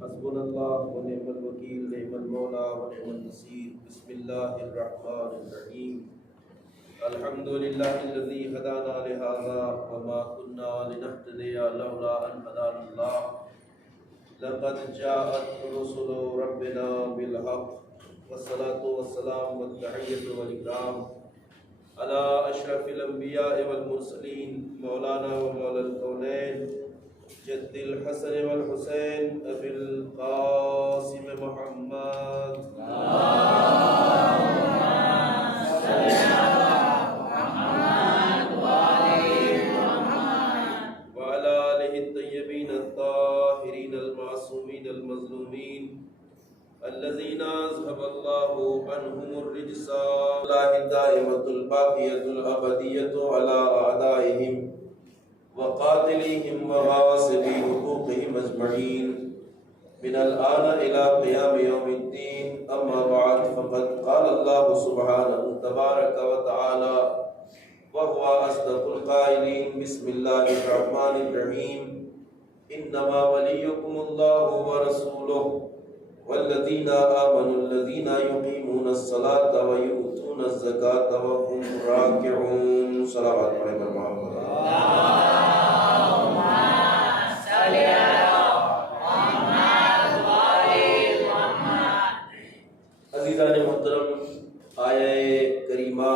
حسبنا الله ونعم الوكيل نعم المولى ونعم النصير بسم الله الرحمن الرحيم الحمد لله الذي هدانا لهذا وما كنا لنهتدي لولا أن هدانا الله لقد جاءت رسل ربنا بالحق والصلاة والسلام والتحية والإكرام على أشرف الأنبياء والمرسلين مولانا ومولى الكونين جد الحسن والحسين أبي القاسم محمد وعلى آله الطيبين الطاهرين المعصومين المظلومين الذين أذهب الله عنهم الرجس الله الدائمة الباقية الأبدية على أعدائهم وقاتليهم وغاصبي حقوقهم أجمعين من الآن إلى قيام يوم الدين أما بعد فقد قال الله سبحانه تبارك وتعالى وهو أصدق القائلين بسم الله الرحمن الرحيم إنما وليكم الله ورسوله والذين آمنوا الذين يقيمون الصلاة ويؤتون الزكاة وهم راكعون صلوات على محمد عزیزان محترم، آیہ کریمہ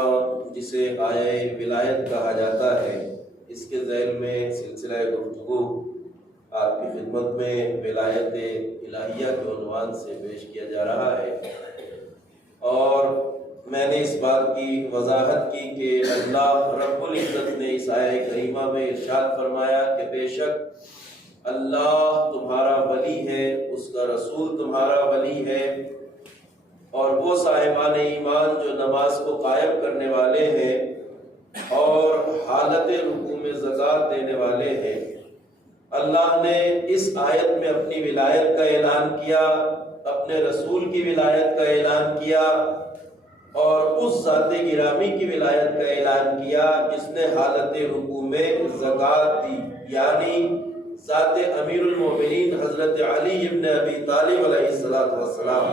جسے آیہ ولایت کہا جاتا ہے، اس کے ذیل میں سلسلہ گفتگو آپ کی خدمت میں ولایت الہیہ کے عنوان سے پیش کیا جا رہا ہے۔ اور میں نے اس بات کی وضاحت کی کہ اللہ رب العزت نے اس آیہ کریمہ میں ارشاد فرمایا کہ بے شک اللہ تمہارا ولی ہے، اس کا رسول تمہارا ولی ہے، اور وہ صاحبان ایمان جو نماز کو قائم کرنے والے ہیں اور حالت رکوع میں زکوٰۃ دینے والے ہیں۔ اللہ نے اس آیت میں اپنی ولایت کا اعلان کیا، اپنے رسول کی ولایت کا اعلان کیا، اور اس ذات گرامی کی ولایت کا اعلان کیا جس نے حالت رکوع میں زکوٰۃ دی، یعنی ذات امیر المومنین حضرت علی ابن ابی طالب علیہ السلام۔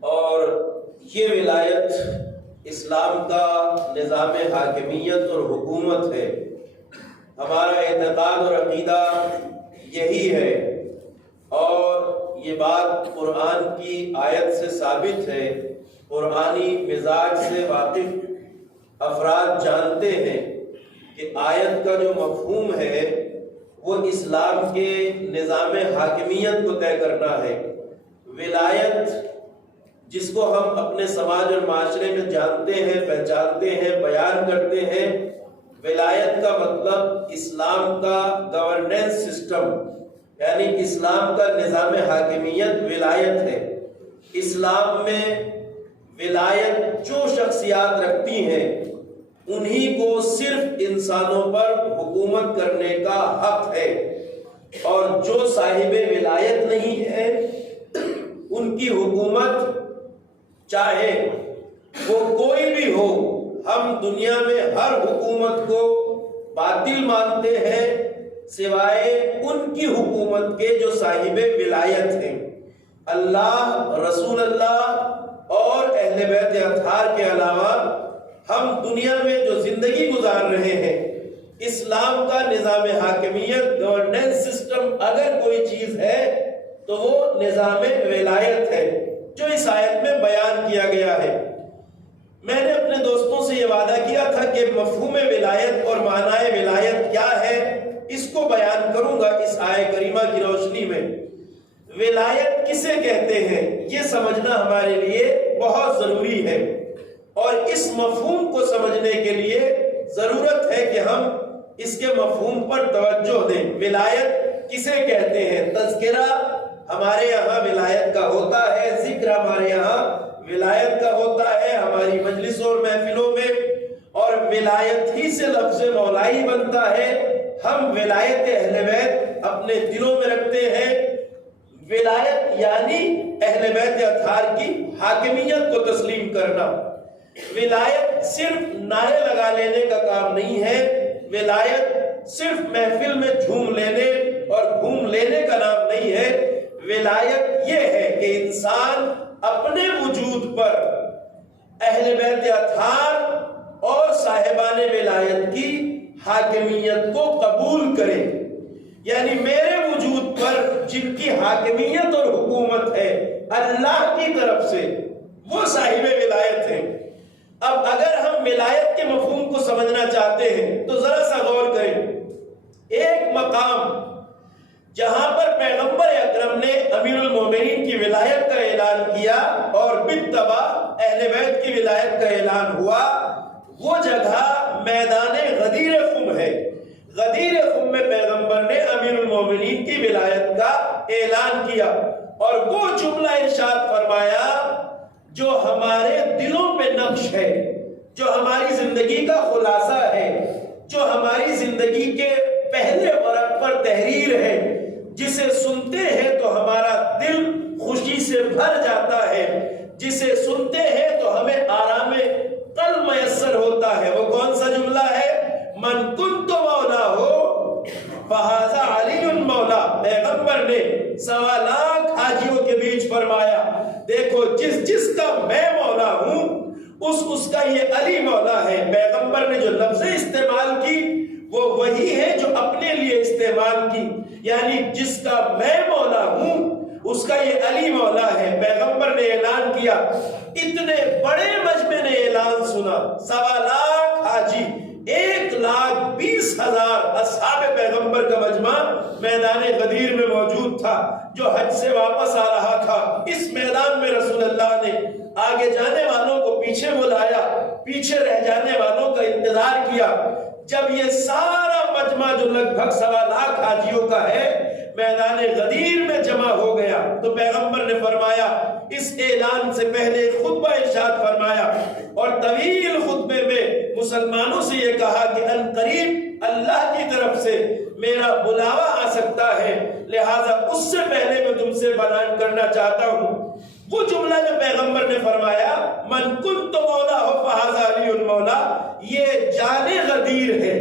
اور یہ ولایت اسلام کا نظام حاکمیت اور حکومت ہے۔ ہمارا اعتقاد اور عقیدہ یہی ہے، اور یہ بات قرآن کی آیت سے ثابت ہے۔ قرآنی مزاج سے واقف افراد جانتے ہیں کہ آیت کا جو مفہوم ہے وہ اسلام کے نظام حاکمیت کو طے کرنا ہے۔ ولایت جس کو ہم اپنے سماج اور معاشرے میں جانتے ہیں، پہچانتے ہیں، بیان کرتے ہیں، ولایت کا مطلب اسلام کا گورننس سسٹم، یعنی اسلام کا نظام حاکمیت ولایت ہے۔ اسلام میں ولایت جو شخصیات رکھتی ہیں انہی کو صرف انسانوں پر حکومت کرنے کا حق ہے، اور جو صاحب ولایت نہیں ہے ان کی حکومت چاہے وہ کوئی بھی ہو، ہم دنیا میں ہر حکومت کو باطل مانتے ہیں سوائے ان کی حکومت کے جو صاحب ولایت ہیں۔ اللہ، رسول اللہ اور اہل بیت اطہار کے علاوہ ہم دنیا میں جو زندگی گزار رہے ہیں، اسلام کا نظام حاکمیت، گورننس سسٹم اگر کوئی چیز ہے تو وہ نظام ولایت ہے جو اس آیت میں بیان کیا گیا ہے۔ میں نے اپنے دوستوں سے یہ وعدہ کیا تھا کہ مفہوم ولایت اور معنی ولایت کیا ہے اس کو بیان کروں گا اس آیہ کریمہ کی روشنی میں۔ ولایت کسے کہتے ہیں یہ سمجھنا ہمارے لیے بہت ضروری ہے، اور اس مفہوم کو سمجھنے کے لیے ضرورت ہے کہ ہم اس کے مفہوم پر توجہ دیں۔ ولایت کسے کہتے ہیں؟ تذکرہ ہمارے یہاں ولایت کا ہوتا ہے، ذکر ہمارے یہاں ولایت کا ہوتا ہے ہماری مجلسوں اور محفلوں میں، اور ولایت ہی سے لفظ مولائی بنتا ہے۔ ہم ولایت اہل بیت اپنے دلوں میں رکھتے ہیں۔ ولایت یعنی اہل بیت اطہار کی حاکمیت کو تسلیم کرنا۔ ولایت صرف نعرے لگا لینے کا کام نہیں ہے، ولایت صرف محفل میں جھوم لینے اور گھوم لینے کا نام نہیں ہے۔ ولایت یہ ہے کہ انسان اپنے وجود پر اہل بیت اطہار اور صاحبان ولایت کی حاکمیت کو قبول کرے، یعنی میرے وجود پر جن کی حاکمیت اور حکومت ہے اللہ کی طرف سے، وہ صاحب ولایت ہیں۔ اب اگر ہم ولایت کے مفہوم کو سمجھنا چاہتے ہیں تو ذرا سا غور کریں۔ ایک مقام جہاں پر پیغمبر اکرم نے امیر المومنین کی ولایت کا اعلان کیا اور بالتبع اہل بیت کی ولایت کا اعلان ہوا، وہ جگہ میدان غدیر خم ہے۔ غدیر خم میں پیغمبر نے امیر المومنین کی ولایت کا اعلان کیا اور وہ جملہ ارشاد فرمایا جو ہمارے دلوں پہ نقش ہے، جو ہماری زندگی کا خلاصہ ہے، جو ہماری زندگی کے پہلے ورق پر تحریر ہے، جسے سنتے ہیں تو ہمارا دل خوشی سے بھر جاتا ہے، جسے سنتے ہیں تو ہمیں آرام قلب میسر ہوتا ہے۔ وہ کون سا جملہ ہے؟ من کنت مولا ہو فہذا علی مولا۔ پیغمبر نے 1.25 لاکھ حاجیوں کے بیچ فرمایا دیکھو جس کا میں مولا ہوں اس کا یہ علی مولا ہے۔ پیغمبر نے جو لفظ استعمال کی وہ وہی ہے جو اپنے لیے استعمال کی، یعنی جس کا میں مولا ہوں اس کا یہ علی مولا ہے۔ پیغمبر نے اعلان کیا، اتنے بڑے مجمع نے اعلان سنا، 1.25 لاکھ حاجی، 1,20,000 اصحاب پیغمبر کا مجمع میدان غدیر میں موجود تھا جو حج سے واپس آ رہا تھا۔ اس میدان میں رسول اللہ نے آگے جانے والوں کو پیچھے بلایا، پیچھے رہ جانے والوں کا انتظار کیا۔ جب یہ سارا مجمع جو لگ بھگ 1.25 لاکھ حاجیوں کا ہے میدان غدیر میں جمع ہو گیا تو پیغمبر نے فرمایا، اس اعلان سے پہلے خطبہ ارشاد فرمایا اور طویل خطبے میں مسلمانوں سے یہ کہا کہ عنقریب اللہ کی طرف سے میرا بلاوا آ سکتا ہے، لہذا اس سے پہلے میں تم سے بیان کرنا چاہتا ہوں۔ وہ جملہ جو پیغمبر نے فرمایا من کنت مولا ہو فہذا علی مولا، یہ جان غدیر ہے،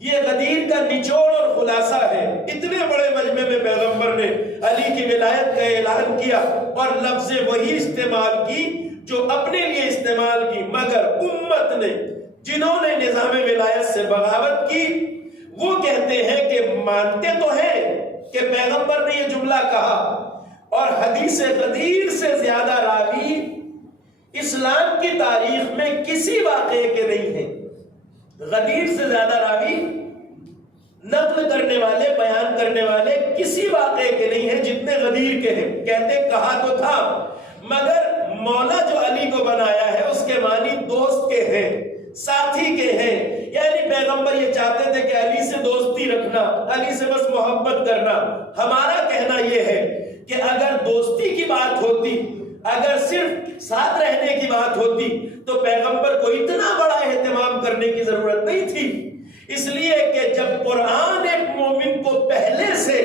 یہ غدیر کا نچوڑ اور خلاصہ ہے۔ اتنے بڑے مجمع میں پیغمبر نے علی کی ولایت کا اعلان کیا اور لفظ وہی استعمال کی جو اپنے لیے استعمال کی، مگر امت نے جنہوں نے نظام ولایت سے بغاوت کی وہ کہتے ہیں کہ مانتے تو ہیں کہ پیغمبر نے یہ جملہ کہا، اور حدیث غدیر سے زیادہ راوی اسلام کی تاریخ میں کسی واقعے کے نہیں ہیں۔ غدیر سے زیادہ راوی نقل کرنے والے، بیان کرنے والے کسی واقعے کے نہیں ہیں جتنے غدیر کے ہیں۔ کہتے کہا تو تھا مگر مولا جو علی کو بنایا ہے اس کے معنی دوست کے ہیں، ساتھی کے ہیں، یعنی پیغمبر یہ چاہتے تھے کہ علی سے دوستی رکھنا، علی سے بس محبت کرنا۔ ہمارا کہنا یہ ہے کہ اگر دوستی کی بات ہوتی، اگر صرف ساتھ رہنے کی بات ہوتی تو پیغمبر کو اتنا بڑا اہتمام کرنے کی ضرورت نہیں تھی، اس لیے کہ جب قرآن ایک مومن کو پہلے سے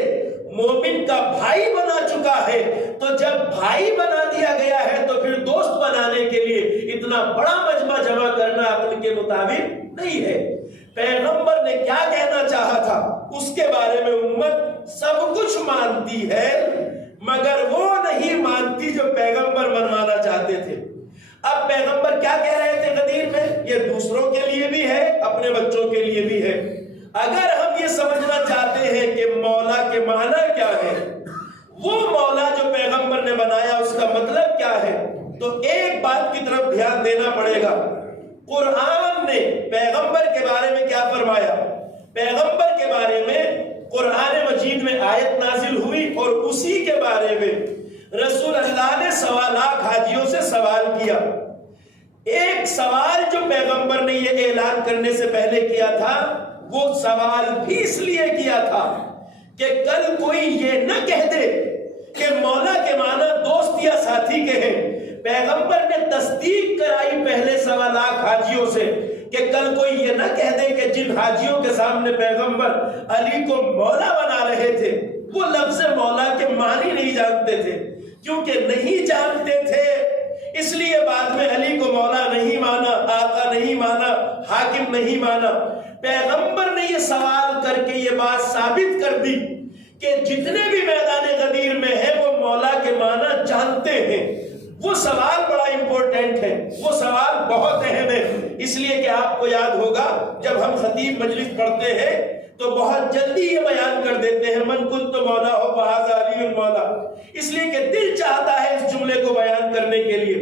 مومن کا بھائی بنا چکا ہے تو جب بھائی بنا دیا گیا ہے تو پھر دوست بنانے کے لیے اتنا بڑا مجمع جمع کرنا عقل کے مطابق نہیں ہے۔ پیغمبر نے کیا کہنا چاہا تھا اس کے بارے میں امت سب کچھ مانتی ہے مگر وہ نہیں مانتی جو پیغمبر منوانا چاہتے تھے۔ اب پیغمبر کیا کہہ رہے تھے غدیر میں؟ یہ دوسروں کے لیے بھی ہے، اپنے بچوں کے لیے بھی ہے۔ اگر ہم یہ سمجھنا چاہتے ہیں کہ مولا کے معنی کیا ہے، وہ مولا جو پیغمبر نے بنایا اس کا مطلب کیا ہے، تو ایک بات کی طرف دھیان دینا پڑے گا۔ قرآن نے پیغمبر کے بارے میں کیا فرمایا؟ پیغمبر کے بارے میں قرآن مجید میں آیت نازل ہوئی اور اسی کے بارے میں رسول اللہ نے 1.25 لاکھ حاجیوں سے سوال کیا۔ ایک سوال جو پیغمبر نے یہ اعلان کرنے سے پہلے کیا تھا وہ سوال بھی اس لیے کیا تھا کہ کل کوئی یہ نہ کہہ دے کہ مولا کے معنی دوست یا ساتھی کے ہیں۔ پیغمبر نے تصدیق کرائی پہلے 1.25 لاکھ حاجیوں سے کہ کل کوئی یہ نہ کہہ دے کہ جن حاجیوں کے سامنے پیغمبر علی کو مولا بنا رہے تھے وہ لفظ مولا کے معنی نہیں جانتے تھے، کیونکہ نہیں جانتے تھے اس لیے بعد میں علی کو مولا نہیں مانا، آقا نہیں مانا، حاکم نہیں مانا۔ پیغمبر نے یہ سوال کر کے یہ بات ثابت کر دی کہ جتنے بھی میدان غدیر میں ہیں وہ مولا کے معنی جانتے ہیں۔ وہ سوال بڑا امپورٹنٹ ہے، وہ سوال بہت اہم ہے، اس لیے کہ آپ کو یاد ہوگا جب ہم خطیب مجلس پڑھتے ہیں تو بہت جلدی یہ بیان کر دیتے ہیں من کنت مولا ہو فہذا علی المولا، اس لیے کہ دل چاہتا ہے اس جملے کو بیان کرنے کے لیے،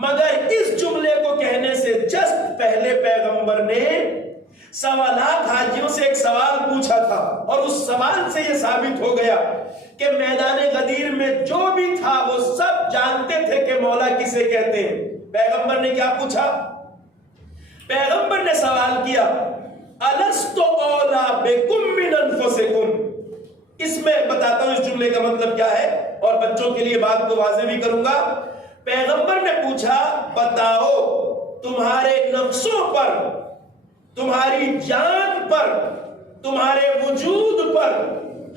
مگر اس جملے کو کہنے سے جسٹ پہلے پیغمبر نے سوالات حاجیوں سے ایک سوال پوچھا تھا، اور اس سوال سے یہ ثابت ہو گیا کہ میدان غدیر میں جو بھی تھا وہ سب جانتے تھے کہ مولا کسے کہتے ہیں۔ پیغمبر نے کیا پوچھا؟ پیغمبر نے سوال کیا الست اولا بکم من انفسکم۔ اس میں بتاتا ہوں اس جملے کا مطلب کیا ہے اور بچوں کے لیے بات کو واضح بھی کروں گا۔ پیغمبر نے پوچھا بتاؤ تمہارے نفسوں پر، تمہاری جان پر، تمہارے وجود پر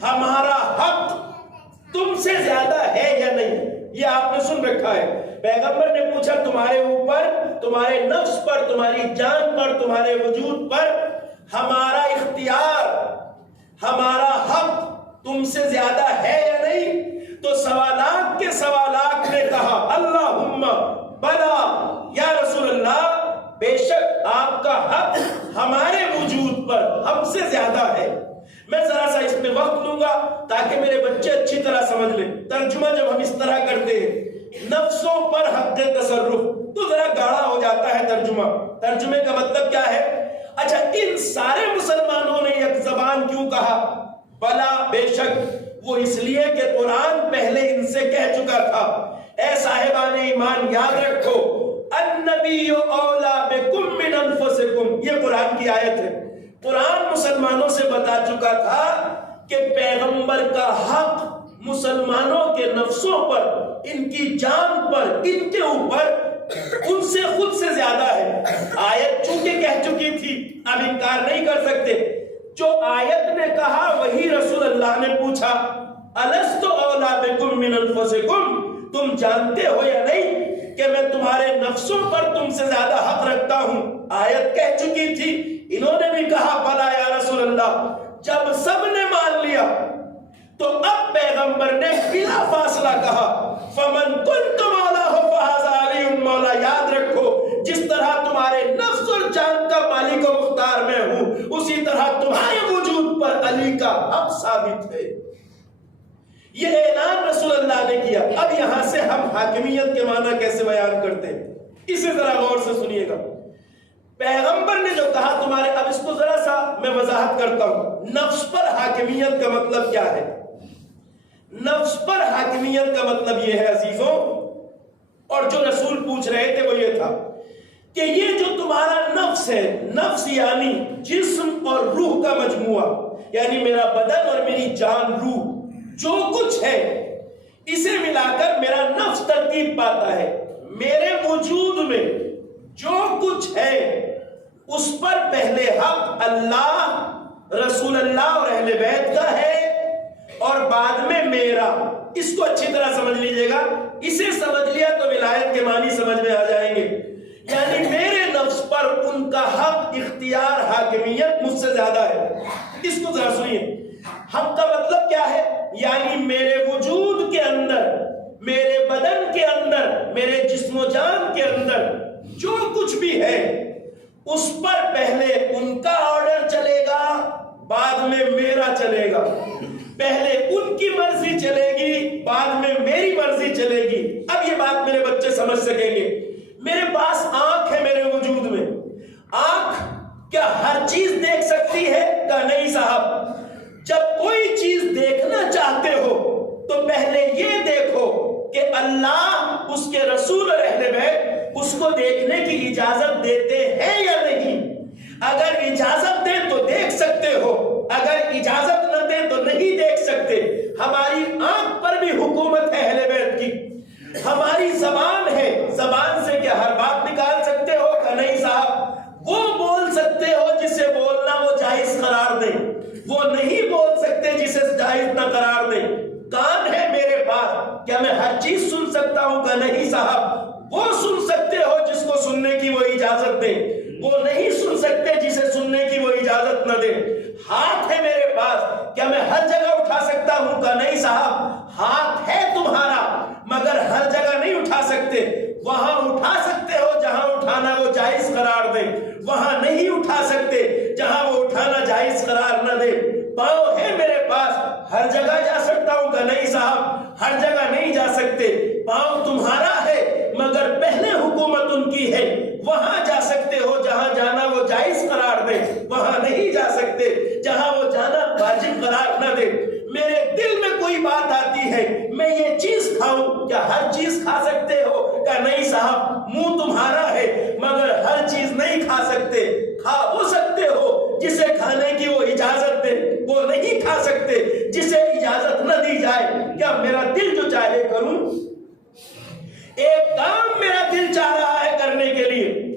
ہمارا حق تم سے زیادہ ہے یا نہیں؟ یہ آپ نے سن رکھا ہے، پیغمبر نے پوچھا تمہارے اوپر، تمہارے نفس پر، تمہاری جان پر، تمہارے وجود پر ہمارا اختیار، ہمارا حق تم سے زیادہ ہے یا نہیں؟ تو سوالات کے سوالات نے کہا اللہم بلا یا رسول اللہ، بے شک آپ کا حق ہمارے وجود پر ہم سے زیادہ ہے۔ میں ذرا سا اس میں وقت لوں گا تاکہ میرے بچے اچھی طرح سمجھ لیں۔ ترجمہ جب ہم اس طرح کرتے ہیں نفسوں پر حق تصرف تو ذرا گاڑا ہو جاتا ہے ترجمہ۔ ترجمے کا مطلب کیا ہے؟ اچھا ان سارے مسلمانوں نے یک زبان کیوں کہا بلا بے شک؟ وہ اس لیے کہ قرآن پہلے ان سے کہہ چکا تھا اے صاحبان ایمان یاد رکھو النبی اولا بکم من انفسکم، یہ قرآن کی آیت ہے۔ قرآن مسلمانوں سے بتا چکا تھا کہ پیغمبر کا حق مسلمانوں کے نفسوں پر، ان کی جان پر، ان کے اوپر ان سے خود سے زیادہ ہے۔ آیت چونکہ کہہ چکی تھی اب انکار نہیں کر سکتے، جو آیت نے کہا وہی رسول اللہ نے پوچھا الست اولا بکم من انفسکم، تم جانتے ہو یا نہیں کہ میں تمہارے نفسوں پر تم سے زیادہ حق رکھتا ہوں؟ آیت کہہ چکی تھی، انہوں نے بھی کہا بلا یا رسول اللہ۔ جب سب نے مان لیا تو اب پیغمبر نے بلا فاصلہ کہا فمن کنت مولا ہو فہذا علی المولا، یاد رکھو جس طرح تمہارے نفس اور جان کا مالک و مختار میں ہوں اسی طرح تمہارے وجود پر علی کا حق ثابت ہے۔ یہ اعلان رسول اللہ نے کیا۔ اب یہاں سے ہم حاکمیت کے معنی کیسے بیان کرتے ہیں اسے ذرا غور سے سنیے گا۔ پیغمبر نے جو کہا تمہارے، اب اس کو ذرا سا میں وضاحت کرتا ہوں نفس پر حاکمیت کا مطلب کیا ہے۔ نفس پر حاکمیت کا مطلب یہ ہے عزیزوں، اور جو رسول پوچھ رہے تھے وہ یہ تھا کہ یہ جو تمہارا نفس ہے، نفس یعنی جسم اور روح کا مجموعہ، یعنی میرا بدن اور میری جان، روح، جو کچھ ہے اسے ملا کر میرا نفس ترتیب پاتا ہے۔ میرے وجود میں جو کچھ ہے اس پر پہلے حق اللہ، رسول اللہ اور اہل بیت کا ہے اور بعد میں میرا۔ اس کو اچھی طرح سمجھ لیجئے گا، اسے سمجھ لیا تو ولایت کے معنی سمجھ میں آ جائیں گے۔ یعنی میرے نفس پر ان کا حق، اختیار، حاکمیت مجھ سے زیادہ ہے۔ اس کو ذرا سنیے، حق کا مطلب کیا ہے؟ یعنی میرے وجود کے اندر، میرے بدن کے اندر، میرے جسم و جان کے اندر جو کچھ بھی ہے اس پر پہلے ان کا آرڈر چلے گا، بعد میں میرا چلے گا۔ پہلے ان کی مرضی چلے گی، بعد میں میری مرضی چلے گی۔ اب یہ بات میرے بچے سمجھ سکیں گے۔ میرے پاس آنکھ ہے میرے وجود میں، آنکھ کیا ہر چیز دیکھ سکتی ہے؟ کہ نہیں صاحب۔ جب کوئی چیز دیکھنا چاہتے ہو تو پہلے یہ دیکھو کہ اللہ، اس کے رسول اور اہل بیت اس کو دیکھنے کی اجازت دیتے ہیں یا نہیں۔ اگر اجازت دیں تو دیکھ سکتے ہو، اگر اجازت نہ دیں تو نہیں دیکھ سکتے۔ ہماری آنکھ پر بھی حکومت ہے اہل بیت کی۔ ہماری زبان ہے، زبان سے کیا ہر بات نکال سکتے ہو؟ کہ نہیں صاحب۔ وہ بول سکتے ہو جسے بولنا وہ جائز قرار دیں، وہ نہیں بول سکتے جسے جائز نہ قرار دیں۔ کان ہے میرے پاس، کیا میں ہر چیز سن سکتا ہوں؟ کہ نہیں صاحب۔ وہ سن سکتے ہو جس کو سننے کی وہ اجازت دے، وہ نہیں سن سکتے جسے سننے کی وہ اجازت نہ دے۔ ہاتھ ہے میرے پاس، کیا میں ہر جگہ اٹھا سکتا ہوں؟ کہا نہیں صاحب، ہاتھ ہے تمہارا مگر ہر جگہ نہیں اٹھا سکتے۔ وہاں اٹھا سکتے ہو جہاں اٹھانا وہ جائز قرار دے، وہاں نہیں اٹھا سکتے جہاں وہ اٹھانا جائز قرار نہ دے۔ پاؤں ہے میرے پاس، ہر جگہ جا سکتا ہوں؟ کہ نہیں صاحب، ہر جگہ نہیں جا سکتے۔ پاؤں تمہارا ہے مگر پہلے حکومت ان کی ہے، وہاں جا سکتے ہو جہاں جانا وہ جائز قرار دے، وہاں نہیں جا سکتے جہاں وہ جانا واجب قرار نہ دے۔ میرے دل میں کوئی بات آتی ہے، میں یہ چیز کھاؤں، کیا ہر چیز کھا سکتے ہو؟ کہ نہیں صاحب، منہ تمہارا ہے مگر ہر چیز نہیں کھا سکتے۔ کھا وہ سکتے ہو جسے کھانے کی وہ اجازت دے، وہ نہیں کھا سکتے جسے اجازت نہ دی جائے۔ کیا میرا دل جو چاہے کروں؟ ایک کام میرا دل چاہ رہا ہے کرنے کے لیے،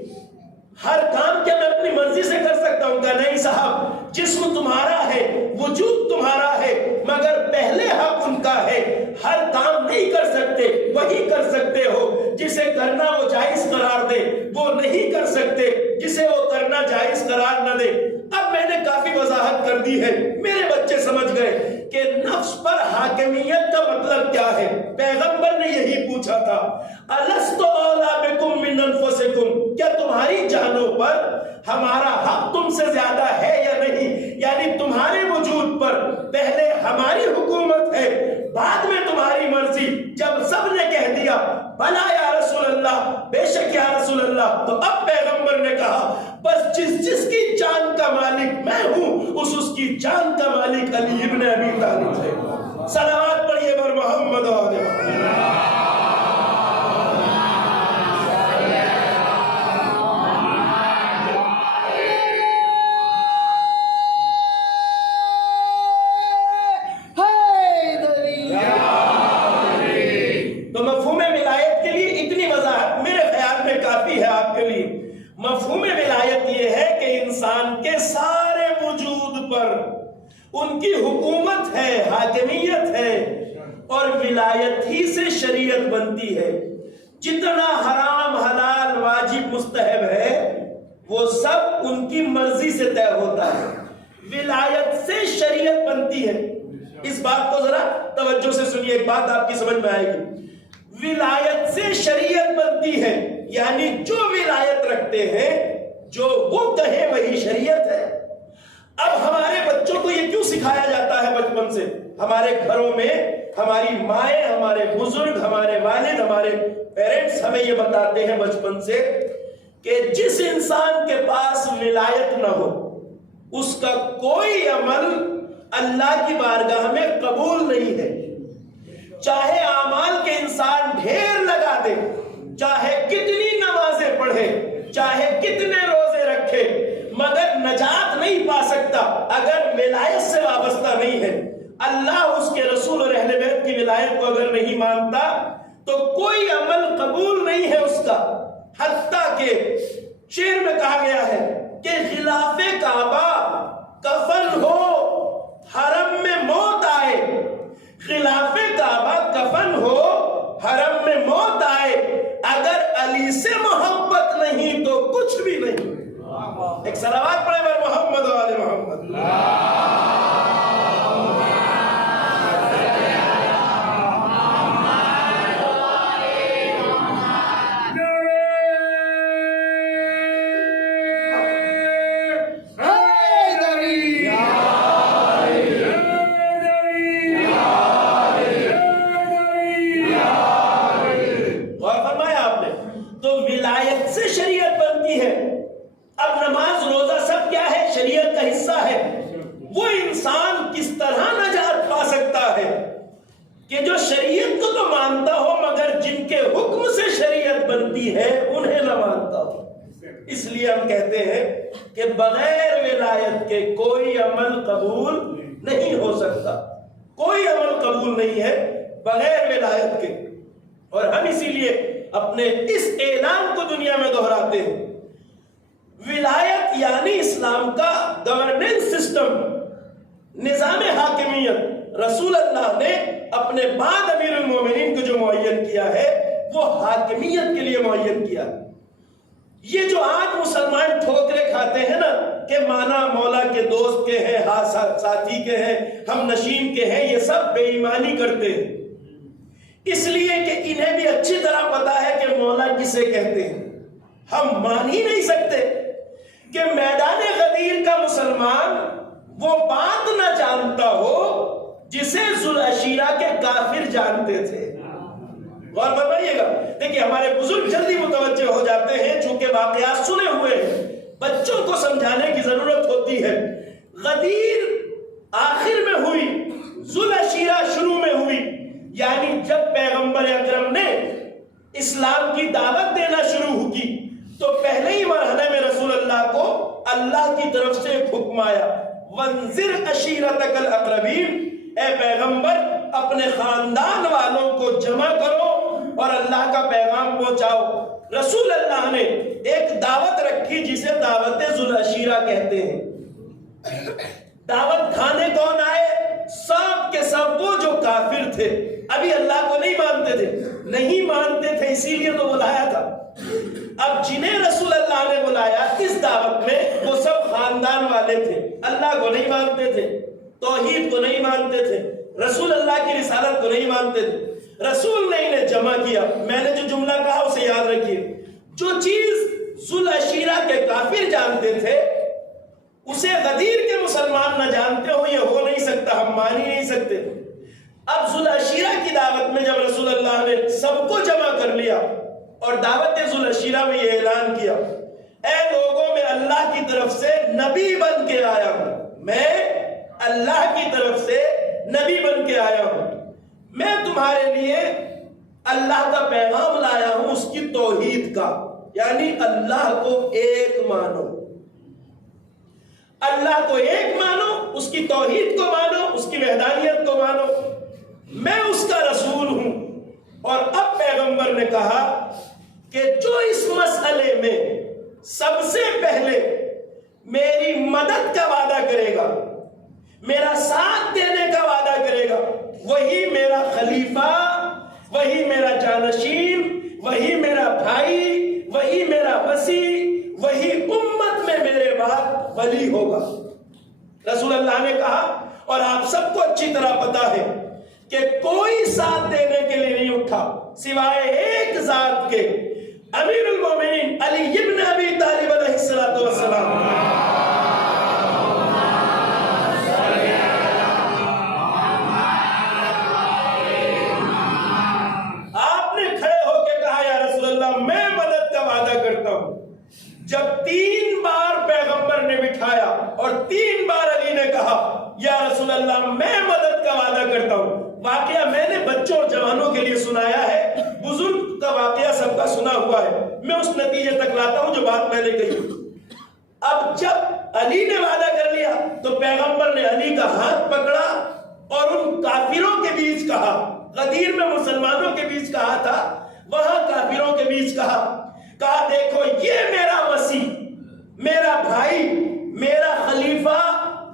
ہر کام کیا میں اپنی مرضی سے کر سکتا ہوں؟ کہ نہیں صاحب، جسم تمہارا ہے، وجود تمہارا ہے مگر پہلے حق ان کا ہے۔ ہر کام نہیں کر سکتے، وہی کر سکتے ہو جسے کرنا وہ جائز قرار دے، وہ نہیں کر سکتے جسے وہ کرنا جائز قرار نہ دے۔ اب میں نے کافی وضاحت کر دی ہے، میرے بچے سمجھ گئے کہ نفس پر حاکمیت کا مطلب کیا ہے۔ پیغمبر نے یہی پوچھا تھا، الست اولیٰ بکم من انفسکم، کیا تمہاری جانوں پر ہمارا حق تم سے زیادہ ہے یا نہیں؟ یعنی تمہارے وجود پر پہلے ہماری حکومت ہے، بعد میں تمہاری مرضی۔ جب سب نے کہہ دیا بھلا یا رسول اللہ، بے شک یا رسول اللہ، تو اب پیغمبر نے کہا بس جس کی جان کا مالک میں ہوں، اس کی جان کا مالک علی ابن ابی طالب ہے۔ صلوات پڑھیے بر محمد و آل محمد۔ تو مفہوم ولایت کے لیے اتنی وضاحت میرے خیال میں کافی ہے آپ کے لیے۔ مفہوم ولایت یہ ہے کہ انسان کے سارے وجود پر ان کی حکومت ہے، حاکمیت ہے، اور ولایت ہی سے شریعت بنتی ہے۔ جتنا حرام، حلال، واجب، مستحب ہے وہ سب ان کی مرضی سے طے ہوتا ہے، ولایت سے شریعت بنتی ہے۔ اس بات کو ذرا توجہ سے سنیے، ایک بات آپ کی سمجھ میں آئے گی۔ ولایت سے شریعت بنتی ہے، یعنی جو ولایت رکھتے ہیں، جو وہ کہیں وہی شریعت ہے۔ اب ہمارے بچوں کو یہ کیوں سکھایا جاتا ہے بچپن سے؟ ہمارے گھروں میں ہماری مائیں، ہمارے بزرگ، ہمارے والد، ہمارے پیرنٹس ہمیں یہ بتاتے ہیں بچپن سے کہ جس انسان کے پاس ولایت نہ ہو اس کا کوئی عمل اللہ کی بارگاہ میں قبول نہیں ہے۔ چاہے اعمال کے انسان ڈھیر لگا دے، چاہے کتنی نمازیں پڑھے، چاہے کتنے روزے رکھے، مگر نجات نہیں پا سکتا اگر ولایت سے وابستہ نہیں ہے۔ اللہ، اس کے رسول اور اہل بیت کی ولایت کو اگر نہیں مانتا تو کوئی عمل قبول نہیں ہے اس کا۔ حتیٰ کہ شعر میں کہا گیا ہے کہ خلاف کعبہ کفن ہو حرم میں موت آئے، خلاف کعبہ کفن ہو حرم میں موت آئے، اگر علی سے محبت نہیں تو کچھ بھی نہیں۔ ایک صلوات پڑھے بر محمد و آل محمد۔ کہ جو شریعت کو تو مانتا ہو مگر جن کے حکم سے شریعت بنتی ہے انہیں نہ مانتا ہو۔ اس لیے ہم کہتے ہیں کہ بغیر ولایت کے کوئی عمل قبول نہیں ہو سکتا، کوئی عمل قبول نہیں ہے بغیر ولایت کے۔ اور ہم اسی لیے اپنے اس اعلان کو دنیا میں دہراتے ہیں۔ ولایت یعنی اسلام کا گورننس سسٹم، نظام حاکمیت۔ رسول اللہ نے اپنے بعد امیر المومنین کو جو معین کیا ہے وہ حاکمیت کے لیے معین کیا۔ یہ جو آج مسلمان ٹھوکرے کھاتے ہیں نا کہ مانا مولا کے دوست کے ہیں، ساتھی کے ہیں، ہم نشین کے ہیں، یہ سب بے ایمانی کرتے ہیں، اس لیے کہ انہیں بھی اچھی طرح پتا ہے کہ مولا کسے کہتے ہیں۔ ہم مان ہی نہیں سکتے کہ میدان غدیر کا مسلمان وہ بات نہ جانتا ہو جسے ذوالعشیرہ کے کافر جانتے تھے۔ غور فرمائیے گا، دیکھیے ہمارے بزرگ جلدی متوجہ ہو جاتے ہیں چونکہ واقعات سنے ہوئے ہیں، بچوں کو سمجھانے کی ضرورت ہوتی ہے۔ غدیر آخر میں ہوئی، ذوالعشیرہ شروع میں ہوئی، یعنی جب پیغمبر اکرم نے اسلام کی دعوت دینا شروع کی تو پہلے ہی مرحلے میں رسول اللہ کو اللہ کی طرف سے ایک حکم آیا، وَانذِرْ عَشِيرَتَكَ الْأَقْرَبِينَ، اے پیغمبر اپنے خاندان والوں کو جمع کرو اور اللہ کا پیغام پہنچاؤ۔ رسول اللہ نے ایک دعوت رکھی جسے دعوت ذوالعشیرہ کہتے ہیں۔ دعوت کھانے کون آئے؟ سب کے سب وہ جو کافر تھے، ابھی اللہ کو نہیں مانتے تھے، نہیں مانتے تھے اسی لیے تو بلایا تھا۔ اب جنہیں رسول اللہ نے بلایا اس دعوت میں وہ سب خاندان والے تھے، اللہ کو نہیں مانتے تھے، توحید کو نہیں مانتے تھے، رسول اللہ کی رسالت کو نہیں مانتے تھے۔ رسول نے انہیں جمع کیا۔ میں نے جو جملہ کہا اسے یاد رکھیے، جو چیز ذوالعشیرہ کے کافر جانتے تھے اسے غدیر کے مسلمان نہ جانتے ہو، یہ ہو نہیں سکتا، ہم مان ہی نہیں سکتے۔ اب ذوالعشیرہ کی دعوت میں جب رسول اللہ نے سب کو جمع کر لیا اور دعوت ذوالعشیرہ میں یہ اعلان کیا، اے لوگوں میں اللہ کی طرف سے نبی بن کے آیا ہوں، میں اللہ کی طرف سے نبی بن کے آیا ہوں، میں تمہارے لیے اللہ کا پیغام لایا ہوں، اس کی توحید کا، یعنی اللہ کو ایک مانو، اللہ کو ایک مانو، اس کی توحید کو مانو، اس کی وحدانیت کو مانو، میں اس کا رسول ہوں۔ اور اب پیغمبر نے کہا کہ جو اس مسئلے میں سب سے پہلے میری مدد کا وعدہ کرے گا، میرا ساتھ دینے کا وعدہ کرے گا، وہی میرا خلیفہ، وہی میرا جانشین، وہی میرا بھائی، وہی میرا وصی، وہی امت میں میرے بعد ولی ہوگا۔ رسول اللہ نے کہا، اور آپ سب کو اچھی طرح پتا ہے کہ کوئی ساتھ دینے کے لیے نہیں اٹھا سوائے ایک ذات کے، امیر المومنین علی ابن ابی طالب علیہ السلام۔ آپ نے کھڑے ہو کے کہا یا رسول اللہ میں مدد کا وعدہ کرتا ہوں۔ جب 3 بار پیغمبر نے بٹھایا اور 3 بار علی نے کہا یا رسول اللہ میں مدد کا وعدہ کرتا ہوں۔ واقعہ میں نے بچوں اور جوانوں کے لیے سنایا ہے، بزرگ کا واقعہ سب کا سنا ہوا ہے، میں اس نتیجے تک لاتا ہوں جو بات میں نے کہی۔ اب جب علی نے وعدہ کر لیا تو پیغمبر نے علی کا ہاتھ پکڑا اور ان کافروں کے بیچ کہا، غدیر میں مسلمانوں کے بیچ کہا تھا، وہاں کافروں کے بیچ کہا دیکھو یہ میرا وصی، میرا بھائی، میرا خلیفہ،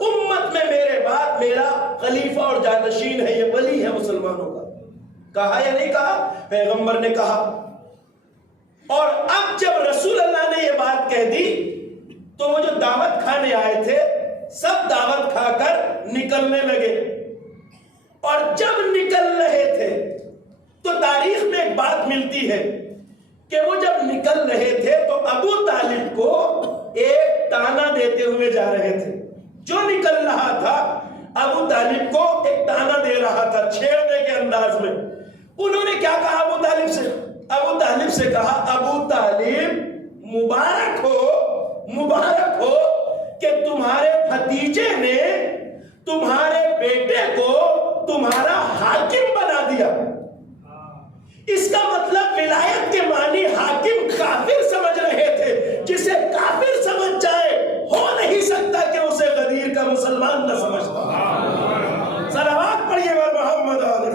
امت میں میرے بعد میرا خلیفہ اور جانشین ہے، یہ ولی ہے مسلمانوں کا۔ کہا یا نہیں کہا؟ پیغمبر نے کہا۔ اور اب جب رسول اللہ نے یہ بات کہہ دی تو وہ جو دعوت کھانے آئے تھے سب دعوت کھا کر نکلنے لگے، اور جب نکل رہے تھے تو تاریخ میں ایک بات ملتی ہے کہ وہ جب نکل رہے تھے تو ابو طالب کو ایک تانا دیتے ہوئے جا رہے تھے۔ جو نکل رہا تھا ابو طالب کو ایک تانا دے رہا تھا چھیڑنے کے انداز میں۔ انہوں نے کیا کہا ابو طالب سے؟ ابو طالب سے کہا، ابو طالب مبارک ہو کہ تمہارے بھتیجے نے تمہارے بیٹے کو تمہارا حاکم بنا دیا۔ اس کا مطلب ولایت کے معنی حاکم کافر سمجھ رہے تھے، جسے کافر سمجھ جائے ہو نہیں سکتا کہ اسے غدیر کا مسلمان نہ سمجھتا۔ صلوات پڑھیے گا محمد علیہ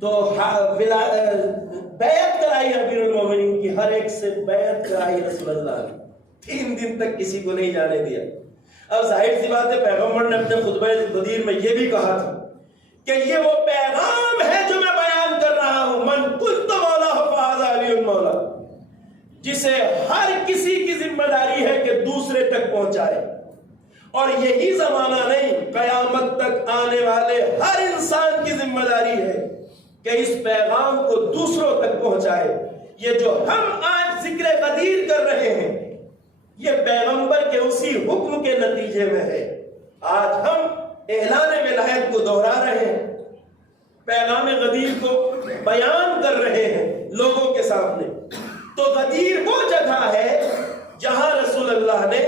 تو بیعت کرائی امیر المومنین کی، ہر ایک سے بیعت کرائی رسول اللہ نے، 3 دن تک کسی کو نہیں جانے دیا۔ اب ظاہر سی بات ہے پیغمبر نے اپنے خطبہ غدیر میں یہ بھی کہا تھا کہ یہ وہ پیغام ہے جو میں بیان کر رہا ہوں، من کنت مولا فہذا علی مولا، جسے ہر کسی کی ذمہ داری ہے کہ دوسرے تک پہنچائے، اور یہی زمانہ نہیں، قیامت تک آنے والے ہر انسان کی ذمہ داری ہے کہ اس پیغام کو دوسروں تک پہنچائے۔ یہ جو ہم آج ذکر غدیر کر رہے ہیں یہ پیغمبر کے اسی حکم کے نتیجے میں ہے۔ آج ہم اعلان ولایت کو دہرا رہے ہیں، پیغام غدیر کو بیان کر رہے ہیں لوگوں کے سامنے۔ تو غدیر وہ جگہ ہے جہاں رسول اللہ نے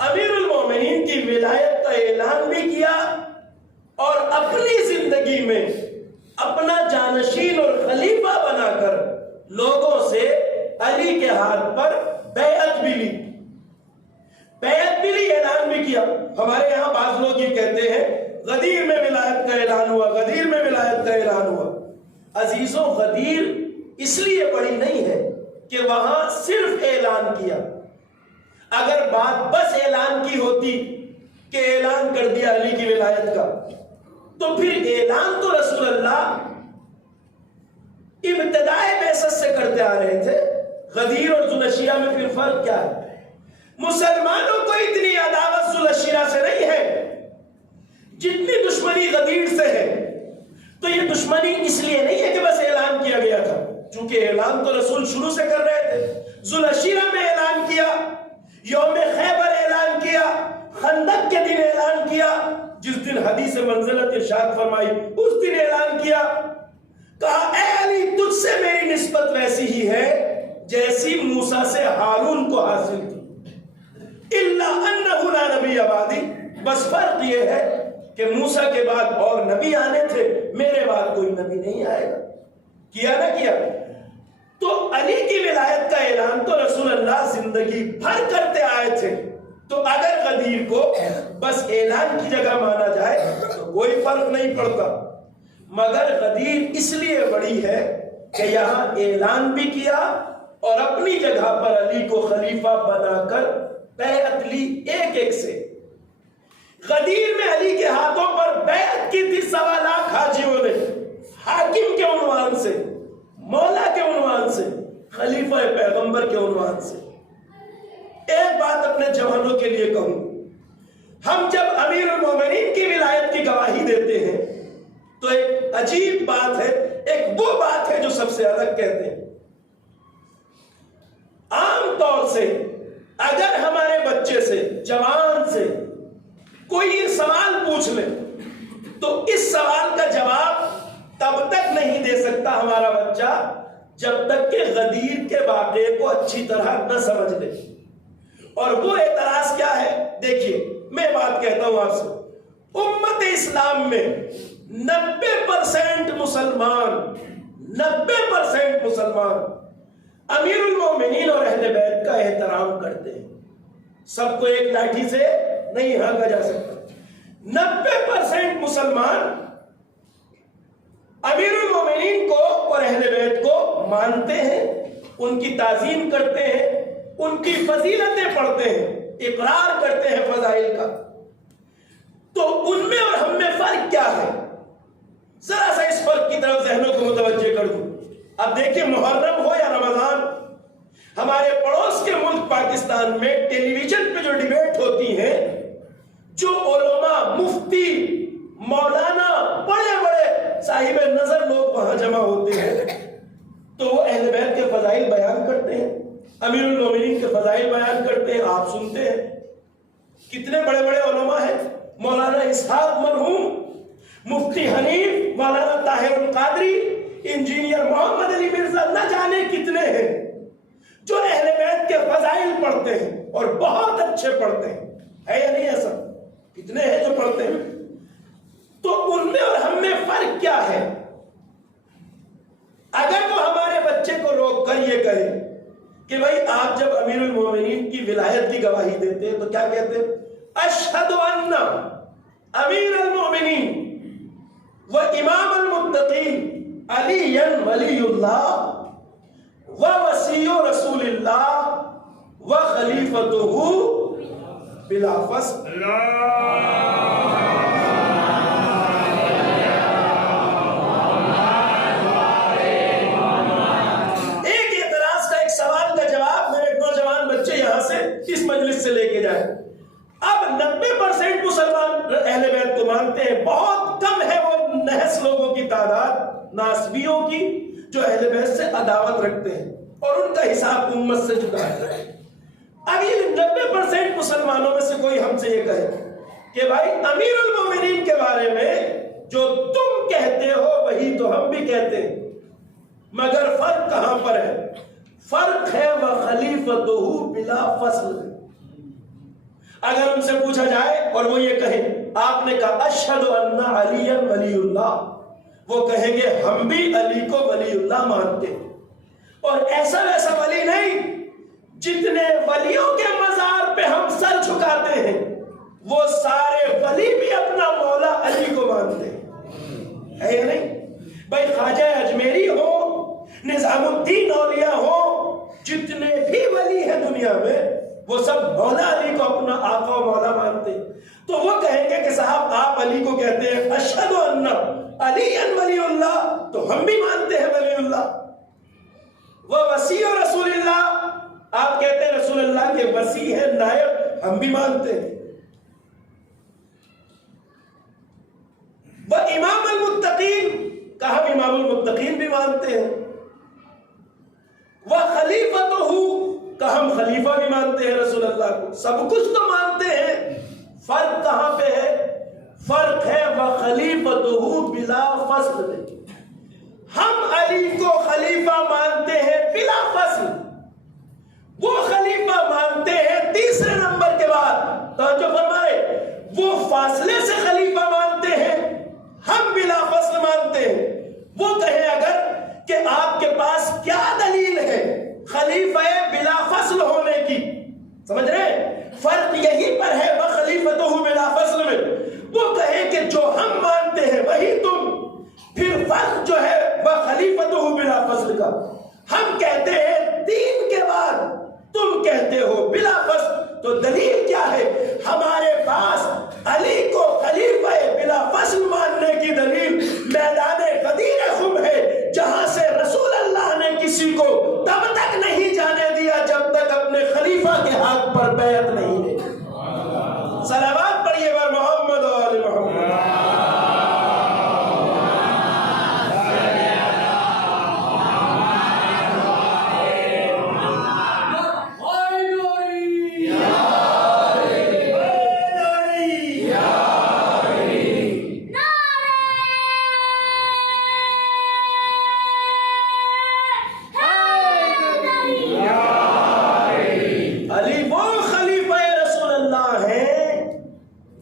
امیر المومنین کی ولایت کا اعلان بھی کیا اور اپنی زندگی میں اپنا جانشین اور خلیفہ بنا کر لوگوں سے علی کے ہاتھ پر بیعت بھی لی، اعلان بھی کیا۔ ہمارے یہاں بعض لوگ یہ کہتے ہیں غدیر میں ولایت کا اعلان ہوا، غدیر میں ولایت کا اعلان ہوا۔ عزیزوں، غدیر اس لیے بڑی نہیں ہے کہ وہاں صرف اعلان کیا۔ اگر بات بس اعلان کی ہوتی کہ اعلان کر دیا علی کی ولایت کا، تو پھر اعلان تو رسول اللہ ابتدائے بعثت سے کرتے آ رہے تھے۔ غدیر اور ذوالشیرہ میں پھر فرق کیا ہے؟ مسلمانوں کو اتنی عداوت ذوالشیرہ سے نہیں ہے جتنی دشمنی غدیر سے ہے۔ تو یہ دشمنی اس لیے نہیں ہے کہ بس اعلان کیا گیا تھا، چونکہ اعلان تو رسول شروع سے کر رہے تھے۔ ذوالشیرہ میں اعلان کیا، یوم خیبر اعلان کیا، خندق کے دن اعلان کیا، جس دن حدیث منزلت ارشاد فرمائی اس دن اعلان کیا، کہا اے علی تجھ سے میری نسبت ویسی ہی ہے جیسی موسیٰ سے ہارون کو حاصل تھی، الا انہ لا نبی بعدی، بس فرق یہ ہے کہ موسیٰ کے بعد اور نبی آنے تھے، میرے بعد کوئی نبی نہیں آئے گا۔ کیا نہ کیا؟ تو علی کی ولایت کا اعلان تو رسول اللہ زندگی بھر کرتے آئے تھے۔ تو اگر غدیر کو بس اعلان کی جگہ مانا جائے تو کوئی فرق نہیں پڑتا، مگر غدیر اس لیے بڑی ہے کہ یہاں اعلان بھی کیا اور اپنی جگہ پر علی کو خلیفہ بنا کر بیعت لی ایک ایک سے۔ غدیر میں علی کے ہاتھوں پر بیعت کی تھی 1.25 لاکھ حاجیوں نے، حاکم کے عنوان سے، مولا کے عنوان سے، خلیفہ پیغمبر کے عنوان سے۔ ایک بات اپنے جوانوں کے لیے کہوں، ہم جب امیر المومنین کی ولایت کی گواہی دیتے ہیں تو ایک عجیب بات ہے، ایک وہ بات ہے جو سب سے الگ کہتے ہیں۔ عام طور سے اگر ہمارے بچے سے، جوان سے کوئی یہ سوال پوچھ لے تو اس سوال کا جواب تب تک نہیں دے سکتا ہمارا بچہ جب تک کہ غدیر کے واقعے کو اچھی طرح نہ سمجھ لے۔ اور وہ اعتراض کیا ہے؟ دیکھیے میں بات کہتا ہوں آپ سے، امت اسلام میں 90% مسلمان امیر المومنین اور اہل بیت کا احترام کرتے ہیں۔ سب کو ایک لاٹھی سے نہیں ہانکا جا سکتا۔ 90% مسلمان امیر المومنین کو اور اہل بیت کو مانتے ہیں، ان کی تعظیم کرتے ہیں، ان کی فضیلتیں پڑھتے ہیں، اقرار کرتے ہیں فضائل کا۔ تو ان میں اور ہم میں فرق کیا ہے؟ ذرا سا اس فرق کی طرف ذہنوں کو متوجہ کر دوں۔ اب دیکھیں، محرم ہو یا رمضان، ہمارے پڑوس کے ملک پاکستان میں ٹیلی ویژن پہ جو ڈیبیٹ ہوتی ہیں، جو علماء، مفتی، مولانا، بڑے بڑے صاحب نظر لوگ وہاں جمع ہوتے ہیں، تو وہ اہل بیت کے فضائل بیان کرتے ہیں، امیر المومنین کے فضائل بیان کرتے ہیں، آپ سنتے ہیں۔ کتنے بڑے بڑے علماء ہیں، مولانا اسحاق مرحوم، مفتی حنیف، مولانا طاہر القادری، انجینئر محمد علی مرزا، نہ جانے کتنے ہیں جو اہل بیت کے فضائل پڑھتے ہیں اور بہت اچھے پڑھتے ہیں۔ ہے یا نہیں ایسا؟ کتنے ہیں جو پڑھتے ہیں؟ تو ان میں اور ہم میں فرق کیا ہے؟ اگر وہ ہمارے بچے کو روک کر یہ کہے کہ بھائی آپ جب امیر المومنین کی ولایت کی گواہی دیتے ہیں تو کیا کہتے ہیں؟ اشہد ان امیر المومنین علی ولی اللہ و وصی رسول اللہ و خلیفتہ بلا فصل. اس مجلس سے لے کے جائے. اب 90% مسلمان اہل بیت کو مانتے ہیں. بہت کم ہے وہ نحس لوگوں کی تعداد ناسبیوں کی جو اہل بیت سے عداوت رکھتے ہیں اور ان کا حساب امت سے جدا ہے. اب یہ 90% مسلمانوں میں سے کوئی ہم سے یہ کہے کہ بھائی امیر المومنین کے بارے میں جو تم کہتے ہو وہی تو ہم بھی کہتے ہیں, مگر فرق کہاں پر ہے؟ فرق ہے وَخَلِيفَتُهُ بِلَا فَصْلٍ. اگر ان سے پوچھا جائے اور وہ یہ کہیں آپ نے کہا اشہدو ان علی ولی اللہ, وہ کہیں گے ہم بھی علی کو ولی اللہ مانتے ہیں, اور ایسا ویسا ولی نہیں. جتنے ولیوں کے مزار پہ ہم سر جھکاتے ہیں وہ سارے ولی بھی اپنا مولا علی کو مانتے ہیں, ہے یا نہیں؟ بھائی خواجہ اجمیری ہو, نظام الدین اولیاء ہو, جتنے بھی ولی ہیں دنیا میں وہ سب مولا علی کو اپنا آقا و مولا مانتے ہیں. تو وہ کہیں گے کہ صاحب آپ علی کو کہتے ہیں اشہد ان علی ولی اللہ, تو ہم بھی مانتے ہیں ولی اللہ. وہ وصی رسول اللہ, آپ کہتے ہیں رسول اللہ کے وصی ہے نائب, ہم بھی مانتے ہیں. وہ امام المتقین, کہا امام المتقین بھی مانتے ہیں. وہ خلیفتہ, کہ ہم خلیفہ بھی مانتے ہیں رسول اللہ کو. سب کچھ تو مانتے ہیں, فرق کہاں پہ ہے؟ فرق ہے وَخَلِيفَتُهُ بِلَا فَصْلٍ. ہم علی کو خلیفہ مانتے ہیں بلا فصل, وہ خلیفہ مانتے ہیں تیسرے نمبر کے بعد. توجہ فرمائے, وہ فاصلے سے خلیفہ مانتے ہیں, ہم بلا فصل مانتے ہیں. وہ کہیں اگر کہ آپ کے پاس کیا دلیل ہے خلیفہ بلا فصل ہونے کی, سمجھ رہے؟ فرق یہی پر ہے وَخَلِيفَتُهُ بِلَا فَصْلٍ میں. وہ کہیں کہ جو ہم مانتے ہیں وہی تم, پھر فرق جو ہے وَخَلِيفَتُهُ بِلَا فَصْلٍ کا. ہم کہتے ہیں 3 کے بعد, تم کہتے ہو بلا فصل, تو دلیل کیا ہے؟ ہمارے پاس علی کو خلیفہ بلا فصل ماننے کی دلیل میدان غدیر خم ہے, جہاں سے رسول اللہ نے کسی کو تب تک نہیں جانے دیا جب تک اپنے خلیفہ کے ہاتھ پر بیعت نہیں لے. صلوات پڑھیے بر محمد و آل محمد.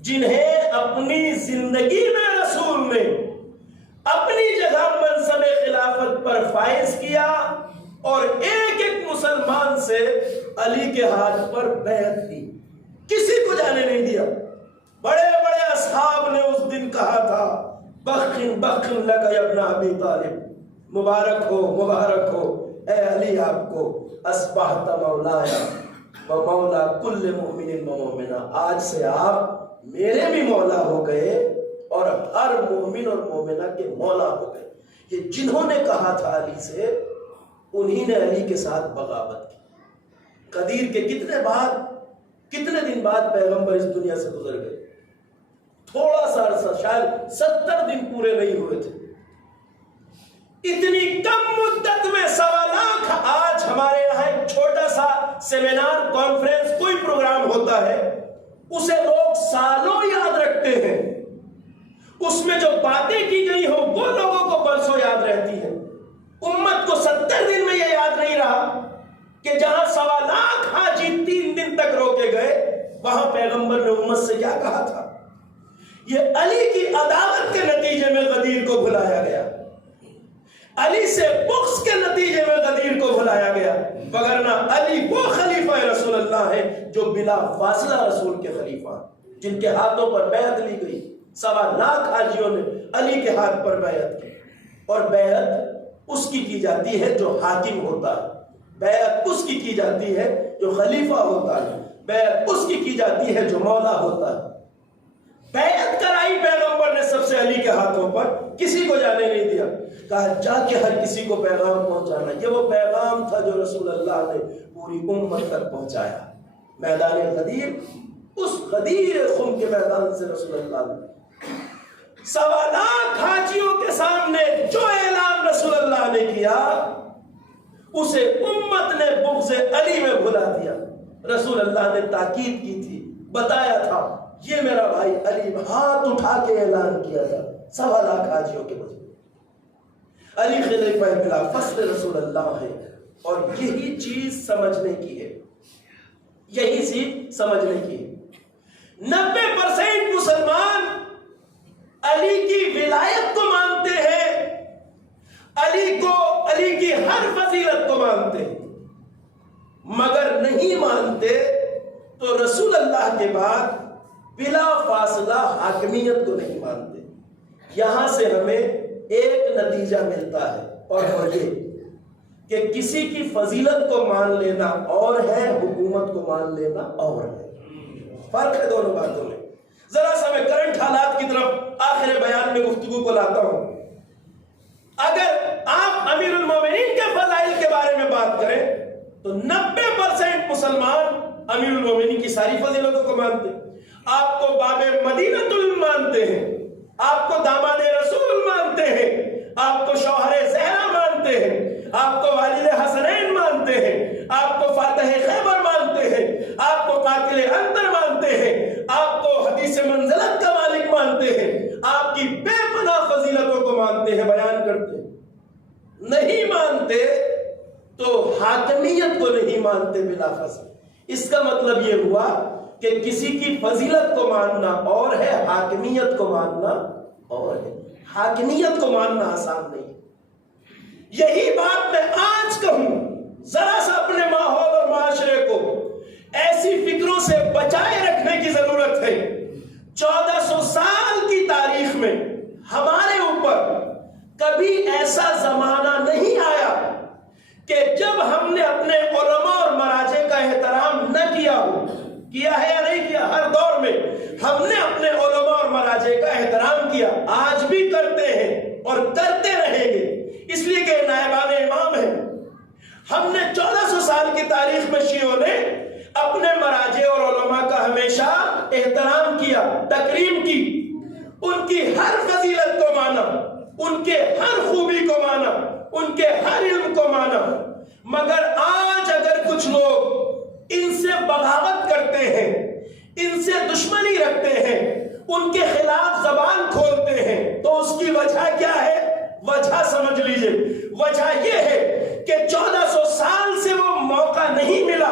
جنہیں اپنی زندگی میں رسول نے اپنی جگہ منصب خلافت پر فائز کیا اور ایک ایک مسلمان سے علی کے ہاتھ پر بیعت کی, کسی کو جانے نہیں دیا. بڑے بڑے اصحاب نے اس دن کہا تھا بخن بخن لک یا ابن ابی طالب, مبارک ہو مبارک ہو اے علی آپ کو, اصبحت مولایا و مولا کل مؤمن و مومنہ, آج سے آپ میرے بھی مولا ہو گئے اور ہر مومن اور مومنہ کے مولا ہو گئے. یہ جنہوں نے کہا تھا علی سے, انہی نے علی کے ساتھ بغاوت کی. قدیر کے کتنے دن بعد پیغمبر اس دنیا سے گزر گئے, تھوڑا سا عرصہ, شاید 70 دن پورے نہیں ہوئے تھے. اتنی کم مدت میں 1.25 لاکھ. آج ہمارے یہاں ایک چھوٹا سا سیمینار کانفرنس کوئی پروگرام ہوتا ہے, اسے لوگ سالوں یاد رکھتے ہیں. اس میں جو باتیں کی گئی ہو وہ لوگوں کو برسوں یاد رہتی ہیں. امت کو 70 دن میں یہ یاد نہیں رہا کہ جہاں 1.25 لاکھ حاجی 3 دن تک روکے گئے, وہاں پیغمبر نے امت سے کیا کہا تھا. یہ علی کی عداوت کے نتیجے میں غدیر کو بھلایا گیا, علی سے بغض کے نتیجے میں غدیر کو بھلایا گیا, وگرنہ علی وہ خلیفہ رسول اللہ ہے جو بلا فاصلہ رسول کے خلیفہ, جن کے ہاتھوں پر بیعت لی گئی. 1.25 لاکھ حاجیوں نے علی کے ہاتھ پر بیعت کی, اور بیعت اس کی جاتی ہے جو حاکم ہوتا ہے، بیعت اس کی جاتی ہے جو خلیفہ ہوتا ہے، بیعت اس کی جاتی ہے جو مولا ہوتا ہے۔ بیعت کرائی پیغمبر نے سب سے علی کے ہاتھوں پر، کسی کو جانے نہیں دیا، کہا جا کے ہر کسی کو پیغام پہنچانا۔ یہ وہ پیغام تھا جو رسول اللہ نے پوری امت تک پہنچایا۔ میدان غدیر، اس غدیر خم کے میدان سے رسول اللہ نے 1.25 لاکھ حاجیوں کے سامنے جو اعلان رسول اللہ نے کیا، اسے امت نے بغض علی میں بھلا دیا۔ رسول اللہ نے تاکید کی تھی، بتایا تھا یہ میرا بھائی علی، ہاتھ اٹھا کے اعلان کیا تھا 1.25 لاکھ حاجیوں کے بجے۔ علی خلیفہ بلا فصل رسول اللہ ہے، اور یہی چیز سمجھنے کی ہے، یہی چیز سمجھنے کی ہے۔ 90% مسلمان علی کی ولایت کو مانتے ہیں، علی کی ہر فضیلت کو مانتے ہیں، مگر نہیں مانتے تو رسول اللہ کے بعد بلا فاصلہ حاکمیت کو نہیں مانتے۔ یہاں سے ہمیں ایک نتیجہ ملتا ہے، اور وہ یہ کہ کسی کی فضیلت کو مان لینا اور ہے، حکومت کو مان لینا اور ہے۔ فرق ہے دونوں باتوں میں۔ ذرا سا میں کرنٹ حالات کی طرف آخر بیان میں گفتگو کو لاتا ہوں۔ اگر آپ امیر المومنین کے فضائل کے بارے میں بات کریں تو 90% مسلمان امیر المومنین کی ساری فضیلتوں کو مانتے ہیں۔ آپ کو باب مدینۃ مانتے ہیں، آپ کو داماد رسول مانتے ہیں، آپ کو شوہر زہرا مانتے ہیں، آپ کو والد حسنین مانتے ہیں، آپ کو فاتح خیبر مانتے ہیں، آپ کو قاتل عنتر مانتے ہیں، آپ کو حدیث منزلت کا مالک مانتے ہیں، آپ کی بے پناہ فضیلتوں کو مانتے ہیں، بیان کرتے ہیں۔ نہیں مانتے تو حاکمیت کو نہیں مانتے بلا فصل۔ اس کا مطلب یہ ہوا کہ کسی کی فضیلت کو ماننا اور ہے، حاکمیت کو ماننا اور ہے۔ حاکمیت کو ماننا آسان نہیں ہے۔ یہی بات میں آج کہوں، ذرا سا اپنے ماحول اور معاشرے کو ایسی فکروں سے بچائے رکھنے کی ضرورت ہے۔ 1400 سال کی تاریخ میں ہمارے اوپر کبھی ایسا زمانہ نہیں آیا کہ جب ہم نے اپنے علماء اور مراجع کا احترام نہ کیا ہو۔ کیا ہے یا نہیں کیا؟ ہر دور میں ہم نے اپنے علماء اور مراجع کا احترام کیا، آج بھی کرتے ہیں اور کرتے رہیں گے، اس لیے کہ نائبان امام ہیں۔ ہم نے 1400 سال کی تاریخ میں شیعوں نے اپنے مراجع اور علماء کا ہمیشہ احترام کیا، تکریم کی، ان کی ہر فضیلت کو مانا، ان کے ہر خوبی کو مانا، ان کے ہر علم کو مانا۔ مگر آج اگر کچھ لوگ ان سے بغاوت کرتے ہیں، ان سے دشمنی رکھتے ہیں، ان کے خلاف زبان کھولتے ہیں، تو اس کی وجہ کیا ہے؟ وجہ سمجھ لیجئے، وجہ یہ ہے کہ 1400 سال سے وہ موقع نہیں ملا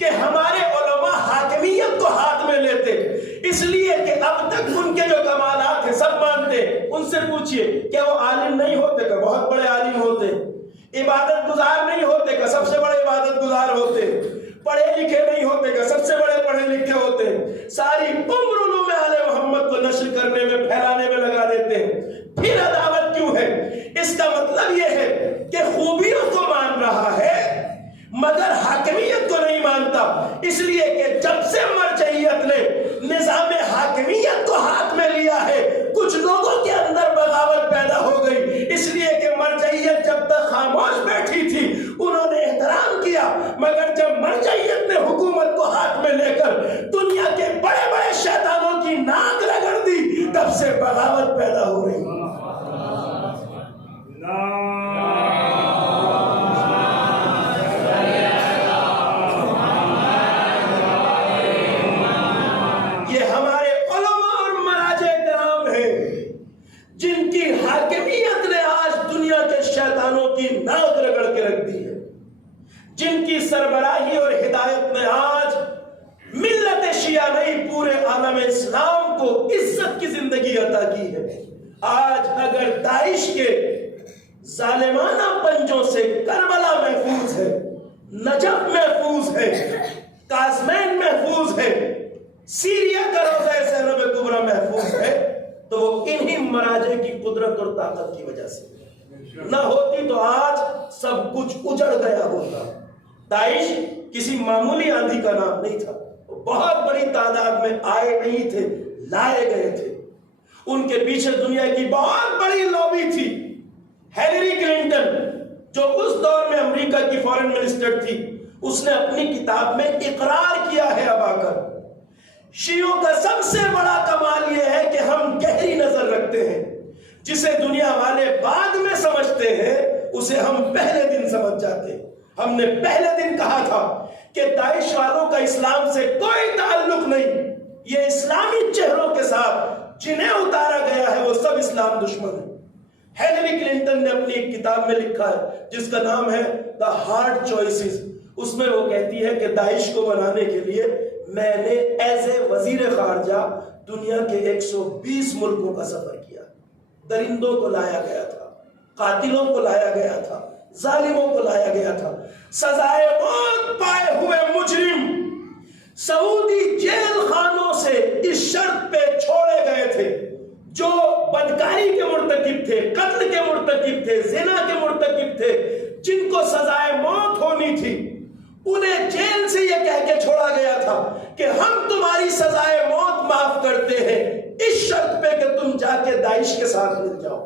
کہ ہمارے علماء حاکمیت کو ہاتھ میں لیتے، اس لیے کہ اب تک ان کے جو کمالات ہیں سب مانتے۔ ان سے پوچھئے کیا وہ عالم نہیں ہوتے؟ کہ بہت بڑے عالم ہوتے۔ عبادت گزار نہیں ہوتے؟ کہ سب سے بڑے عبادت گزار ہوتے۔ پڑھے لکھے نہیں ہوتے؟ کہ سب سے بڑے پڑھے لکھے ہوتے۔ ساری عمر علوم آل محمد کو نشر کرنے میں، پھیلانے میں لگا دیتے ہیں۔ پھر عداوت کیوں ہے؟ اس کا مطلب یہ ہے کہ خوبیوں کو مان رہا ہے مگر حاکمیت کو نہیں مانتا، اس لیے کہ جب سے مرجعیت نے نظام حاکمیت کو ہاتھ میں لیا ہے، کچھ لوگوں کے اندر بغاوت پیدا ہو گئی، اس لیے کہ مرجعیت جب تک خاموش بیٹھی تھی انہوں نے احترام کیا، مگر جب مرجعیت نے حکومت کو ہاتھ میں لے کر دنیا کے بڑے بڑے شیطانوں کی ناک رگڑ دی، تب سے بغاوت پیدا ہو رہی۔ یہ ہمارے علماء اور مراجع کرام ہیں جن کی حاکمیت نے آج دنیا کے شیطانوں کی ناک رگڑ کے رکھ دی ہے، جن کی سربراہی اور ہدایت نے آج ملت شیعہ نہیں پورے عالم اسلام کو عزت کی زندگی عطا کی ہے۔ آج اگر داعش کے ظالمانہ پنجوں سے کربلا محفوظ ہے، نجف محفوظ ہے، قازمین محفوظ ہے، سیریا کا روضہ زینب کبریٰ محفوظ ہے، تو وہ انہی مراجع کی قدرت اور طاقت کی وجہ سے۔ نہ ہوتی تو آج سب کچھ اجڑ گیا ہوتا۔ داعش کسی معمولی آندھی کا نام نہیں تھا، بہت بڑی تعداد میں آئے نہیں تھے، لائے گئے تھے۔ ان کے پیچھے دنیا کی بہت بڑی لابی تھی۔ ہیلری کلنٹن جو اس دور میں امریکہ کی فارن منسٹر تھی، اس نے اپنی کتاب میں اقرار کیا ہے اب آ کر، شیعوں کا سب سے بڑا کمال یہ ہے کہ ہم گہری نظر رکھتے ہیں، جسے دنیا والے بعد میں سمجھتے ہیں اسے ہم پہلے دن سمجھ جاتے ہیں۔ ہم نے پہلے دن کہا تھا کہ داعش والوں کا اسلام سے کوئی تعلق نہیں، یہ اسلامی چہروں کے ساتھ جنہیں اتارا گیا ہے وہ سب اسلام دشمن ہیں۔ ہیلری کلنٹن نے اپنی ایک کتاب میں لکھا ہے جس کا نام ہے دا ہارڈ چوائسز، اس میں وہ کہتی ہے کہ داعش کو بنانے کے لیے میں نے ایز اے وزیر خارجہ دنیا کے 120 ملکوں کا سفر کیا۔ درندوں کو لایا گیا تھا، قاتلوں کو لایا گیا تھا، ظالموں کو لایا گیا تھا، سزائے موت پائے ہوئے مجرم سعودی جیل خانوں سے اس شرط پہ چھوڑے گئے تھے، جو بدکاری کے مرتکب تھے، قتل کے مرتکب تھے، زنا کے مرتکب تھے، جن کو سزائے موت ہونی تھی، انہیں جیل سے یہ کہہ کے چھوڑا گیا تھا کہ ہم تمہاری سزائے موت معاف کرتے ہیں اس شرط پہ کہ تم جا کے داعش کے ساتھ مل جاؤ۔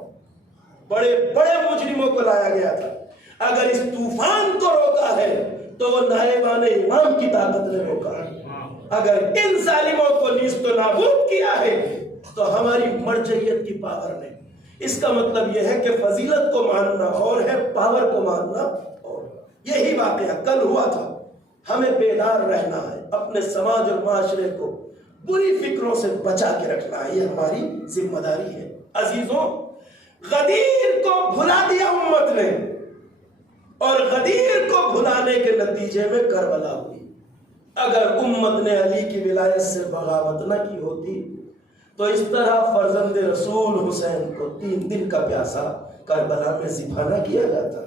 بڑے بڑے مجرموں کو لایا گیا تھا۔ اگر اس طوفان کو روکا ہے تو وہ نائبان امام کی طاقت نے روکا ہے۔ اگر ان ظالموں کو نیست و نابود کیا ہے تو ہماری مرجعیت کی پاور نے۔ اس کا مطلب یہ ہے کہ فضیلت کو ماننا اور ہے، پاور کو ماننا اور۔ یہی واقعہ کل ہوا تھا۔ ہمیں بیدار رہنا ہے، اپنے سماج اور معاشرے کو بری فکروں سے بچا کے رکھنا ہے، یہ ہماری ذمہ داری ہے۔ عزیزوں، غدیر کو بھلا دیا امت نے، اور غدیر کو بھلانے کے نتیجے میں کربلا ہوئی۔ اگر امت نے علی کی ولایت سے بغاوت نہ کی ہوتی تو اس طرح فرزند رسول حسین کو 3 دن کا پیاسا کربلا میں ذبح نہ کیا جاتا۔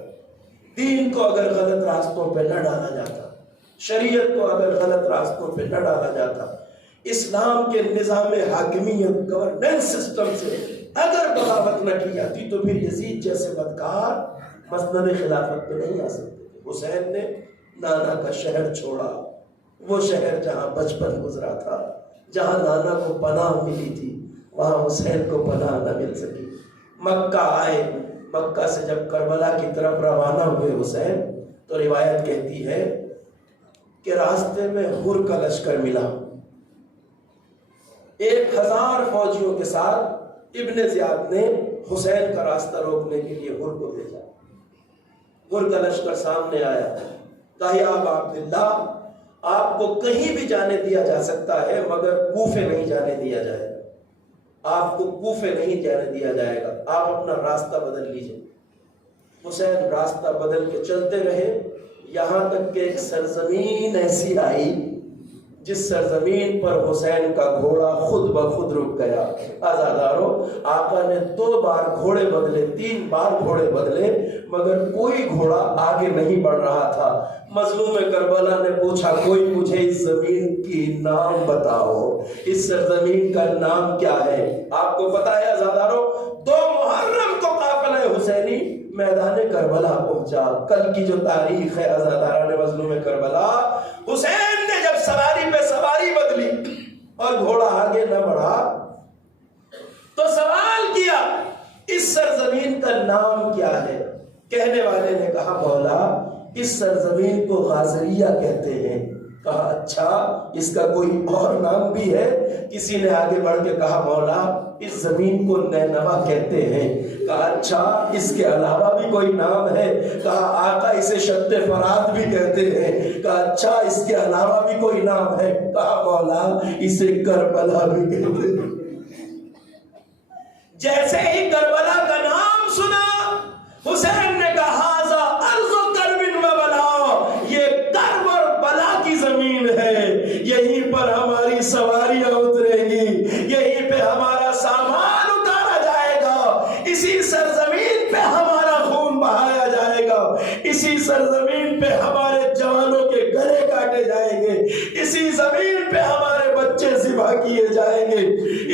دین کو اگر غلط راستوں پہ نہ ڈالا جاتا، شریعت کو اگر غلط راستوں پہ نہ ڈالا جاتا، اسلام کے نظام حاکمیت گورننس سسٹم سے اگر بغاوت نہ کی جاتی تو پھر یزید جیسے بدکار مسند خلافت پہ نہیں آ سکتے تھے۔ حسین نے نانا کا شہر چھوڑا، وہ شہر جہاں بچپن گزرا تھا، جہاں نانا کو پناہ ملی تھی، وہاں حسین کو پناہ نہ مل سکی۔ مکہ آئے، مکہ سے جب کربلا کی طرف روانہ ہوئے حسین تو روایت کہتی ہے کہ راستے میں ہر کا لشکر ملا، 1000 فوجیوں کے ساتھ ابن زیاد نے حسین کا راستہ روکنے کے لیے ہر کو بھیجا۔ ہر کا لشکر سامنے آیا، کہا یا ابا عبداللہ، آپ کو کہیں بھی جانے دیا جا سکتا ہے مگر کوفے نہیں جانے دیا جائے گا، آپ کو کوفے نہیں جانے دیا جائے گا، آپ اپنا راستہ بدل لیجئے۔ حسین راستہ بدل کے چلتے رہے، یہاں تک کہ ایک سرزمین ایسی آئی جس سرزمین پر حسین کا گھوڑا خود بخود رک گیا۔ عزادارو، آقا نے 2 بار گھوڑے بدلے، 3 بار گھوڑے بدلے، مگر کوئی گھوڑا آگے نہیں بڑھ رہا تھا۔ مظلوم کربلا نے پوچھا، کوئی مجھے اس زمین کی نام بتاؤ، اس سرزمین کا نام کیا ہے؟ آپ کو پتا ہے عزادارو، 2 محرم کو قافلہ حسینی میدان کربلا پہنچا۔ کل کی جو تاریخ ہے عزاداران مظلوم کربلا، حسین نے جب سواری پہ سواری بدلی اور گھوڑا آگے نہ بڑھا تو سوال کیا، اس سرزمین کا نام کیا ہے؟ کہنے والے نے کہا، مولا اس سرزمین کو غازریہ کہتے ہیں۔ کہا اچھا، اس کا کوئی اور نام بھی ہے؟ کسی نے آگے بڑھ کے کہا، مولا اس زمین کو نینوا کہتے ہیں۔ کہا اچھا، اس کے علاوہ بھی کوئی نام ہے؟ کہا آقا اسے شط فرات بھی کہتے ہیں۔ کہا اچھا، اس کے علاوہ بھی کوئی نام ہے؟ کہا مولا اسے کربلا بھی کہتے ہیں۔ جیسے ہی کربلا کا نام سنا، حسین نے کہا ھذا ارض کرب و بلا، یہ کرب اور بلا کی زمین ہے، یہیں پر ہماری سواریاں اتریں گی، یہیں پہ ہمارا سامان اتارا جائے گا، اسی سرزمین پہ ہمارا خون بہایا جائے گا، اسی سرزمین پہ ہمارے جوانوں کے گلے کاٹے جائیں گے، اسی زمین پہ ہمارے بچے ذبح کیے جائیں گے،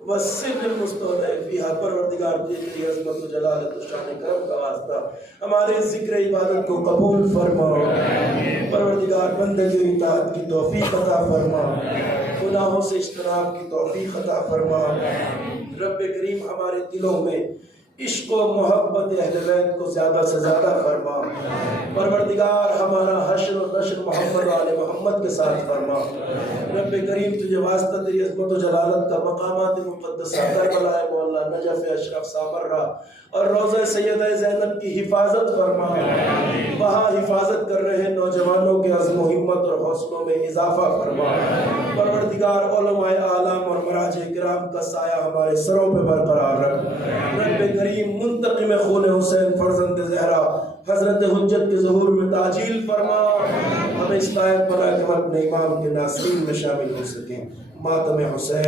والسر المستودع فیہا، پروردگار تیری عظمت و جلالت و شان کرم کا واسطہ ہمارے ذکر عبادت کو قبول فرما، پروردگار بندگی و اطاعت کی توفیق عطا فرما، گناہوں سے اجتناب کی توفیق عطا فرما۔ رب کریم ہمارے دلوں میں عشق و محبت اہل بیت کو زیادہ سے زیادہ فرما، پروردگار ہمارا حشر و نشر محمد و آل محمد کے ساتھ فرما۔ رب کریم تجھے واسطہ تیری عظمت و جلالت کا مقامات مقدسہ کربلا مولا، نجف، اشرف، سامرہ اور روضہ سیدہ زینب کی حفاظت فرما، وہاں حفاظت کر رہے نوجوانوں کے عزم و ہمت اور حوصلوں میں اضافہ فرما، پروردگار علماء اعلام اور مراجع کرام کا سایہ ہمارے سروں پہ برقرار رکھ۔ رب کریم منتقم خون حسین فرزند زہرا حضرت حجت کے ظہور میں تعجیل فرما، ہمیں اس لائق بنا کہ ہم اپنے امام کے ناصرین میں شامل ہو سکیں۔ ماتم حسین